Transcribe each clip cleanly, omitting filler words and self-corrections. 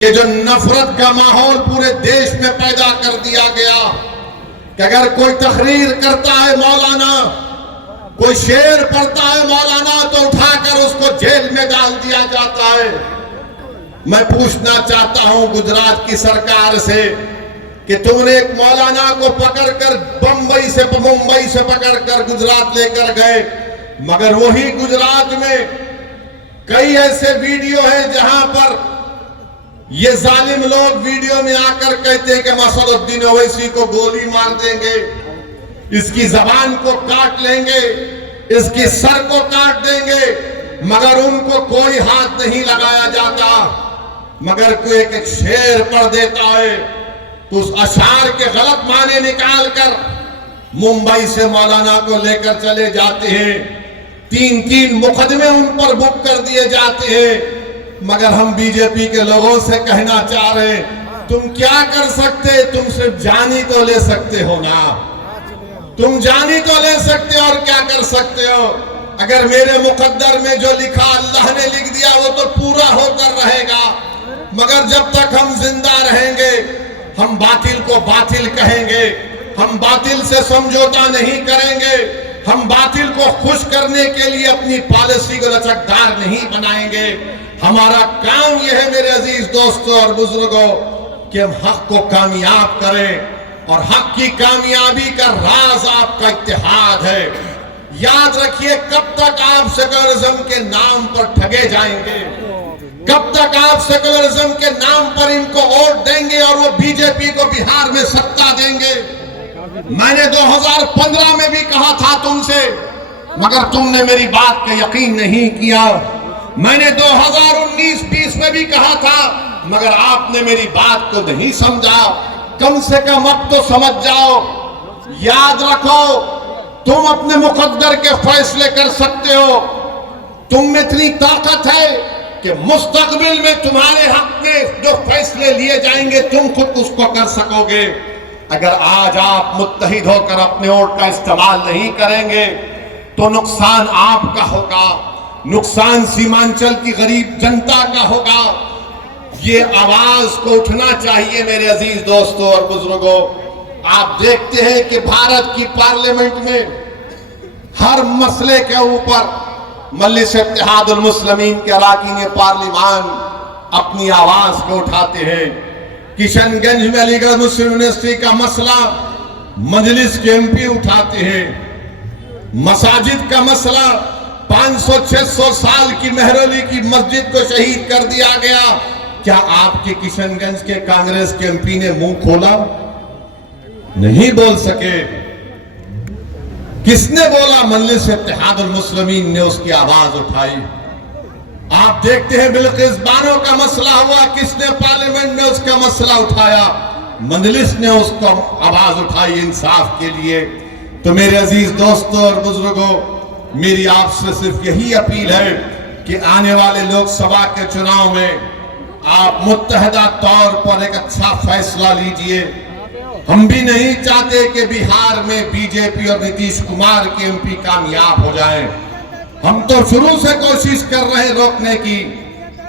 ये जो नफरत का माहौल पूरे देश में पैदा कर दिया गया कि अगर कोई तकरीर करता है मौलाना, कोई शेर पढ़ता है मौलाना, तो उठाकर उसको जेल में डाल दिया जाता है। मैं पूछना चाहता हूं गुजरात की सरकार से कि तुमने एक मौलाना को पकड़कर मुंबई से पकड़कर गुजरात लेकर गए, मगर वही गुजरात में कई ऐसे वीडियो हैं जहां पर ये जालिम लोग वीडियो में आकर कहते हैं कि मसदुद्दीन ओवैसी को गोली मार देंगे, इसकी जबान को काट लेंगे, इसकी सर को काट देंगे, मगर उनको कोई हाथ नहीं लगाया जाता। मगर कोई एक शेर पढ़ देता है तो उस अशार के गलत माने निकालकर मुंबई से मौलाना को लेकर चले जाते हैं। 3-3 मुकदमे उन पर बुक कर दिए जाते हैं। मगर हम बीजेपी के लोगों से कहना चाह रहे हैं, तुम क्या कर सकते? तुम सिर्फ जानी तो ले सकते हो ना, तुम जानी तो ले सकते हो, और क्या कर सकते हो? अगर मेरे मुकद्दर में जो लिखा अल्लाह ने लिख दिया वो तो पूरा होकर रहेगा, मगर जब तक हम जिंदा रहेंगे हम बातिल को बातिल कहेंगे, हम बातिल से समझौता नहीं करेंगे, हम बातिल को खुश करने के लिए अपनी पॉलिसी को लचकदार नहीं बनाएंगे। हमारा काम यह है मेरे अजीज दोस्तों और बुजुर्गों कि हम हक को कामयाब करें, और हक की कामयाबी का राज आपका इत्तेहाद है। याद रखिए, कब तक आप सेकुलरिज्म के नाम पर ठगे जाएंगे, कब तक आप सेकुलरिज्म के नाम पर इनको वोट देंगे और वो बीजेपी को बिहार में सत्ता देंगे। मैंने 2015 में भी कहा था तुमसे, मगर तुमने मेरी बात का यकीन नहीं किया। मैंने 2019-20 में भी कहा था, मगर आपने मेरी बात को नहीं समझा। कम से कम अब तो समझ जाओ। याद रखो, तुम अपने मुकद्दर के फैसले कर सकते हो। तुम में इतनी ताकत है कि मुस्तकबिल में तुम्हारे हक में जो फैसले लिए जाएंगे तुम खुद उसको कर सकोगे। अगर आज आप मुत्तहिद होकर अपने वोट का इस्तेमाल नहीं करेंगे तो नुकसान आपका होगा, नुकसान सीमांचल की गरीब जनता का होगा। ये आवाज को उठना चाहिए मेरे अजीज दोस्तों और बुजुर्गों। आप देखते हैं कि भारत की पार्लियामेंट में हर मसले के ऊपर मजलिस इत्तेहादुल मुस्लिमीन के अरकान पार्लिमान अपनी आवाज को उठाते हैं। किशनगंज में अलीगढ़ मुस्लिम यूनिवर्सिटी का मसला मजलिस के एमपी उठाते हैं। मसाजिद का मसला 500-600 साल की मेहरौली की मस्जिद को शहीद कर दिया गया। क्या आपके किशनगंज के कांग्रेस के एमपी ने मुंह खोला? नहीं बोल सके। किसने बोला? मजलिस इत्तेहादुल मुस्लिमीन ने उसकी आवाज उठाई। आप देखते हैं बिल्किस बानो का मसला हुआ, किसने पार्लियामेंट में उसका मसला उठाया? मजलिस ने उसको आवाज उठाई इंसाफ के लिए। तो मेरे अजीज दोस्तों और बुजुर्गों, मेरी आपसे सिर्फ यही अपील है कि आने वाले लोकसभा के चुनाव में आप मुत्तहदा तौर पर एक अच्छा फैसला लीजिए। हम भी नहीं चाहते कि बिहार में बीजेपी और नीतीश कुमार के एमपी कामयाब हो जाएं। हम तो शुरू से कोशिश कर रहे हैं रोकने की,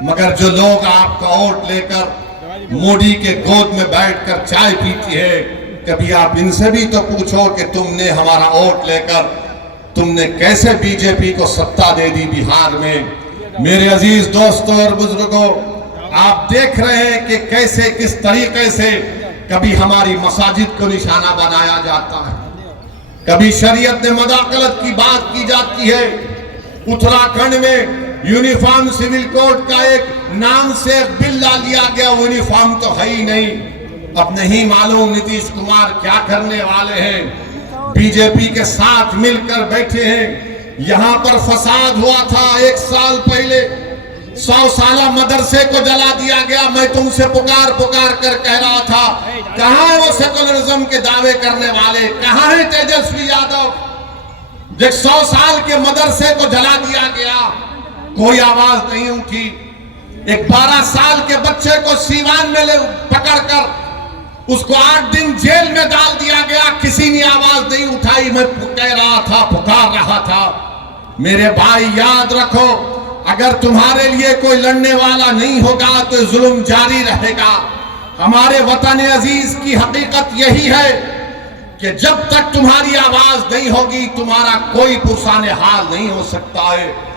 मगर जो लोग आपका वोट लेकर मोदी के गोद में बैठकर चाय पीती है, कभी आप इनसे भी तो पूछो कि तुमने हमारा वोट लेकर तुमने कैसे बीजेपी को सत्ता दे दी बिहार में। मेरे अजीज दोस्तों और बुजुर्गों, आप देख रहे हैं कि कैसे किस तरीके से कभी हमारी मसाजिद को निशाना बनाया जाता है, कभी शरीयत में मदाखलत की बात की जाती है। उत्तराखंड में यूनिफॉर्म सिविल कोड का एक नाम से एक बिल ला लिया गया, यूनिफॉर्म तो है ही नहीं। अब नहीं मालूम नीतीश कुमार क्या करने वाले हैं। बीजेपी के साथ मिलकर बैठे हैं। यहां पर फसाद हुआ था 1 साल पहले, 100 साला मदरसे को जला दिया गया। मैं तुमसे पुकार कर कह रहा था, कहां है वो सेकुलरिज्म के दावे करने वाले? कहां है तेजस्वी यादव? जब 100 साल के मदरसे को जला दिया गया, कोई आवाज नहीं उठी। एक 12 साल के बच्चे को सीवान में पकड़कर उसको 8 दिन जेल में डाल दिया गया, किसी ने आवाज नहीं उठाई। मैं कह रहा था, पुकार रहा था। मेरे भाई याद रखो, अगर तुम्हारे लिए कोई लड़ने वाला नहीं होगा तो जुल्म जारी रहेगा। हमारे वतन अजीज की हकीकत यही है कि जब तक तुम्हारी आवाज नहीं होगी तुम्हारा कोई पुरसाने हाल नहीं हो सकता है।